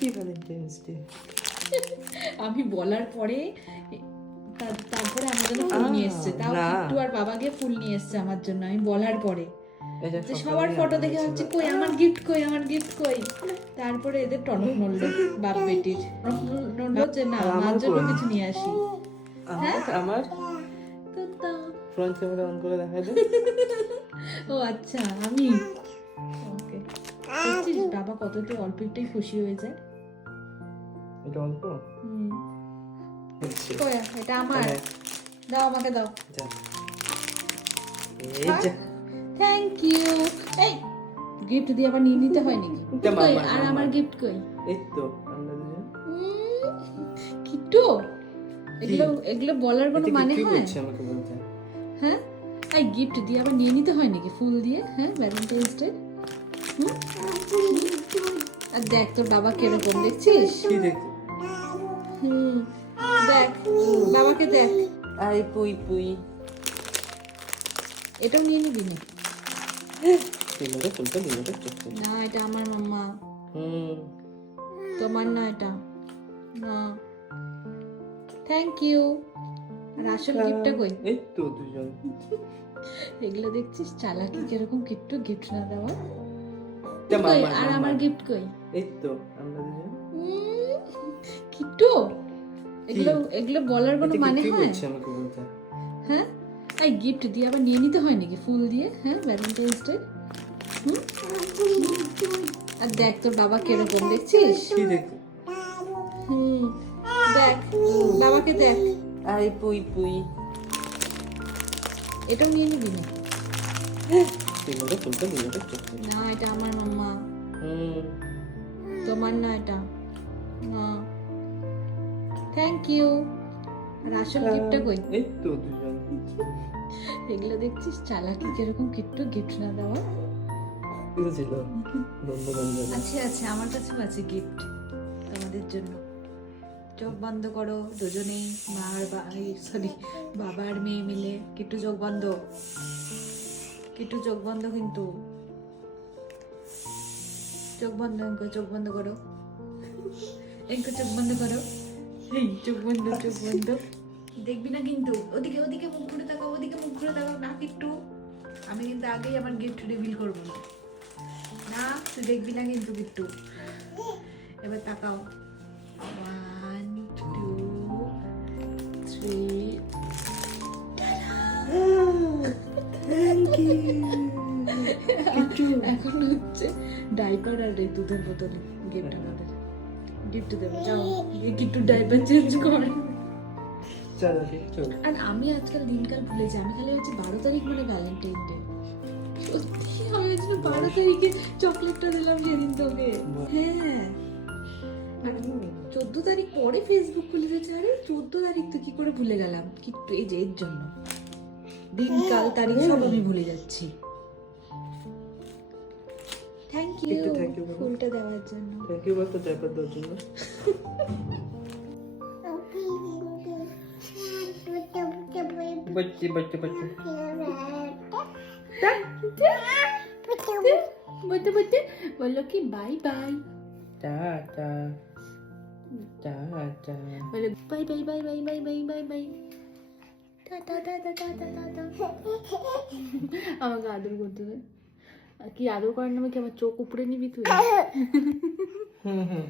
Happy Valentine's day আমি বলার পরে তার- তারপরে আমার জন্য ফুল নিয়ে এসছে। তাও একটু আর বাবাকে ফুল নিয়ে এসছে আমার জন্য আমি বলার পরে। সবার ফটো দেখে হচ্ছে কই আমার গিফট কই আমার গিফট কই? তারপরে এদের টনক নড়লো বাপ বেটির। নড়লো যে না আমার জন্য কিছু নিয়ে আসি। হ্যাঁ? আমার? ফ্রন্ট ক্যামেরা অন করে দেখা যায় ও আচ্ছা আমি? ওকে বাবা কতটা অল্প একটাই খুশি হয়ে যায়। এটা অল্প? হুম। এটা আমার। দাও আমাকে দাও। এই যা। থ্যাংক ইউ এই গিফট দিয়ে আবার নিয়ে নিতে হয় নাকি? আর আমার গিফট কই? এই তো কিট্টু? এগুলো এগুলো বলার কোনো মানে হয়? হ্যাঁ? এই গিফট দিয়ে আবার নিয়ে নিতে হয় নাকি? ফুল দিয়ে? হ্যাঁ ভ্যালেন্টাইন্স ডে আর দেখ তোর বাবা কীরকম দেখছিস? কি দেখি হুম দেখ বাবাকে দেখ। আই পুই পুই। এটাও নিয়ে নিবি না দিলরে ফুলটা চোখে না এটা আমার মাম্মা। হুম। তোমার না এটা। না। থ্যাংক ইউ আর আসল গিফটটা কই? এই তো দুজন। এগুলো দেখছিস? চালাকি কীরকম কিট্টু গিফট না দেওয়া? আর আমার গিফট কই? এই তো আমরা দুজন। কিট্টু এগুলো এগুলো বলার কোনো মানে হয়? হ্যাঁ? এই গিফট দিয়ে আবার নিয়ে নিতে হয় নাকি? ফুল দিয়ে? হ্যাঁ ভ্যালেন্টাইন্স ডে আর দেখ তোর বাবা কীরকম দেখছিস? হুম দেখ বাবাকে দেখ। আই পুই পুই। এটাও নিয়ে নিবি না? না এটা আমার মাম্মা। তোমার না এটা? না। থ্যাংক ইউ আর আসল গিফটটা কই? এই তো দুজন। এগুলো দেখছিস? চালাকি যেরকম কিট্টু গিফট না দেওয়া? ছিল আছে আছে আমার কাছেও আছে গিফট তোমাদের জন্য। চোখ বন্ধ করো দুজনেই মা আর সরি বাবা আর মেয়ে মিলে। কিট্টু চোখ বন্ধ। কিট্টু চোখ বন্ধ কিন্তু। চোখ বন্ধ চোখ বন্ধ করো। এঙ্কো চোখ বন্ধ করো। এই চোখ বন্ধ চোখ বন্ধ। দেখবি না কিন্তু। ওদিকে ওদিকে মুখ ঘুরে তাকাও ওদিকে মুখ ঘুরে তাকাও। না কিট্টু আমি কিন্তু আগেই আমার গিফট রিভিল করব। না তুই দেখবি না কিন্তু কিট্টু। এবার তাকাও। ওয়ান টু থ্রি এখন হচ্ছে ডাইপার আর দুধের বোতলে গিফট আমাদের গিফট দেবো যাও গিয়ে ডাইপার চেঞ্জ কর। চলো চল। আর আমি আজকাল দিনকাল ভুলে যাই আমি খালি হচ্ছে বারো তারিখ মানে ভ্যালেন্টাইন ডে সত্যি আমি হচ্ছে বারো তারিখে চকলেটটা দিলাম সেদিন তোকে। হ্যাঁ। চোদ্দ তারিখ পরে ফেসবুক খুলে দিয়েছে আরে চোদ্দ তারিখ তো কি করে ভুলে গেলাম? কিন্তু এই যে এর জন্য। দিনকাল তারিখ সব আমি ভুলে যাচ্ছি। ইউ। ফুলটা দেওয়ার জন্য। থ্যাংক ইউ বলতো দেওয়ার জন্য। বাচ্চি বলতে বলতে বলল কি বাই বাই টাটা টাটা বলে bye bye bye bye bye bye bye bye tata tata tata tata আমাকে আদর করতে আর কি আদর করার নামে কি আমার চোখ উপরে নিবি তুই? হুম হুম।